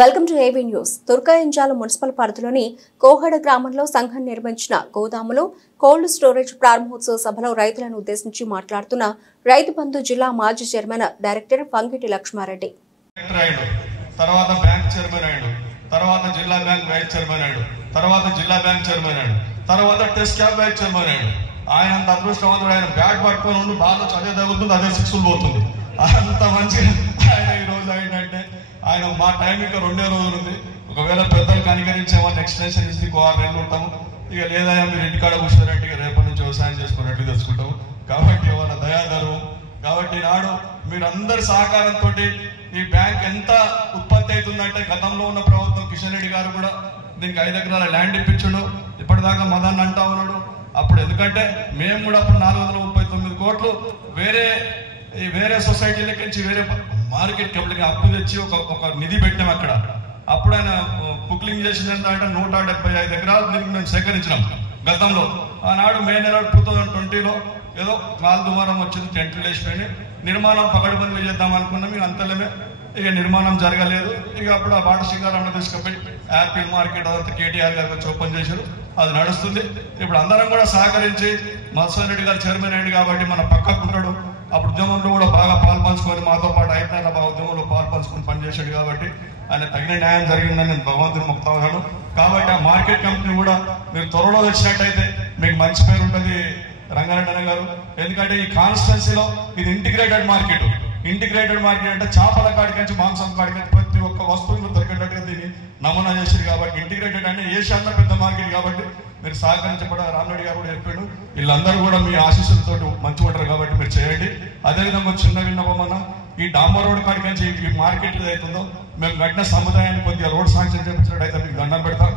Welcome to AB news. Turkayamjal municipal పరిధిలోని కోహడ గ్రామంలో సంఘం నిర్మించిన గోదాములు కోల్డ్ స్టోరేజ్ ప్రారంభోత్సవ సభలో రైతులను ఉద్దేశించి మాట్లాడుతున్న రైతు బంధు జిల్లా మాజీ చైర్మన్ డైరెక్టర్ పంగిటి లక్ష్మారెడ్డి. తర్వాత బ్యాంక్ చైర్మన్ అయ్యాడు, తర్వాత జిల్లా బ్యాంక్ వైస్ చైర్మన్ అయ్యాడు, తర్వాత జిల్లా బ్యాంక్ చైర్మన్ అయ్యాడు, తర్వాత టెస్ట్ క్యాబ్ వైస్ చైర్మన్ అయ్యాడు. ఆయన అంత అదృష్టవంతుడు. ఆయన బ్యాట్ పట్టుకొని ఉండి బాగా అదే తగ్గుతుంది, అదే సిక్స్లు పోతుంది. అంత మంచిగా ఆయన ఈ రోజు ఏంటంటే ఆయన మా టైం ఇంకా 2 రోజులు ఉంది. ఒకవేళ పెద్దలు కనికరించేమని ఎక్స్టెన్షన్ ఇస్తే 6 నెలలు ఉంటాము. ఇక లేదా మీరు ఇంటికాడ కూర్చున్నట్టు ఇక రేపటి నుంచి వ్యవసాయం చేసుకున్నట్టు తెలుసుకుంటాము. కాబట్టి వాళ్ళ దయాధర్వం. కాబట్టి నాడు మీరందరి సహకారంతో ఈ బ్యాంక్ ఎంత ఉత్పత్తి అవుతుందంటే గతంలో ఉన్న ప్రభుత్వం కిషన్ రెడ్డి గారు కూడా దీనికి 5 ఎకరాల ల్యాండ్ ఇప్పించుడు. ఇప్పటిదాకా మదన్ అంటా ఉన్నాడు. అప్పుడు ఎందుకంటే మేము కూడా అప్పుడు 439 కోట్లు వేరే సొసైటీలకి నుంచి వేరే మార్కెట్ కంపెనీకి అప్పు తెచ్చి ఒక నిధి పెట్టాం అక్కడ. అప్పుడు ఆయన బుక్లింగ్ చేసింది ఏంటంటే 175 ఎకరాలు దీనికి మేము సేకరించినాం గతంలో. ఆనాడు మే నెల 2020లో ఏదో కాలు దుమారం వచ్చింది, టెంట్లు వేసిపోయి నిర్మాణం పకడ్బందీ చేద్దాం అనుకున్నాం. ఇక అంతలేమే ఇక నిర్మాణం జరగలేదు. ఇక అప్పుడు ఆ బాట సింగారాన్ని తీసుకుపోయి యాపిల్ మార్కెట్ అదంతా కేటీఆర్ గారు వచ్చి ఓపెన్ చేశారు. అది నడుస్తుంది. ఇప్పుడు అందరం కూడా సహకరించి మధుసూదన్ రెడ్డి గారు చైర్మన్ అయ్యాడు కాబట్టి మన పక్కకుంటాడు. అప్పుడు ఉద్యమంలో కూడా బాగా పాలు పంచుకొని మాతో పాటు అయిపోయిన బాగా ఉద్యమంలో పాలు పంచుకొని పనిచేశాడు కాబట్టి ఆయన తగిన న్యాయం జరిగిందని నేను భగవంతుని మొక్తా ఉన్నాను. కాబట్టి ఆ మార్కెట్ కంపెనీ కూడా మీరు త్వరలో వచ్చినట్టయితే మీకు మంచి పేరు ఉంటుంది రంగారెడ్డి గారు. ఎందుకంటే ఈ కాన్స్టిట్యున్సీలో ఇది ఇంటిగ్రేటెడ్ మార్కెట్ అంటే చేపల కాడికి నుంచి మాంసం కాడికి ప్రతి ఒక్క వస్తువులు దొరికేటట్టుగా దీన్ని నమూనా చేశారు. కాబట్టి ఇంటిగ్రేటెడ్ అంటే ఏషియాలో పెద్ద మార్కెట్ కాబట్టి మీరు సహకరించబడ రామరెడ్డి గారు కూడా చెప్పాడు. వీళ్ళందరూ కూడా మీ ఆశీస్సులతో మంచిగా ఉంటారు కాబట్టి మీరు చేయండి. అదేవిధంగా చిన్న విన్నపమన్నా ఈ డాంబర్ రోడ్ కాడికి నుంచి ఈ మార్కెట్ ఏదైతుందో మేము కట్టిన సముదాయాన్ని కొద్దిగా రోడ్ శాంక్షన్ చేయించినట్టయితే మీకు దండం పెడతాం.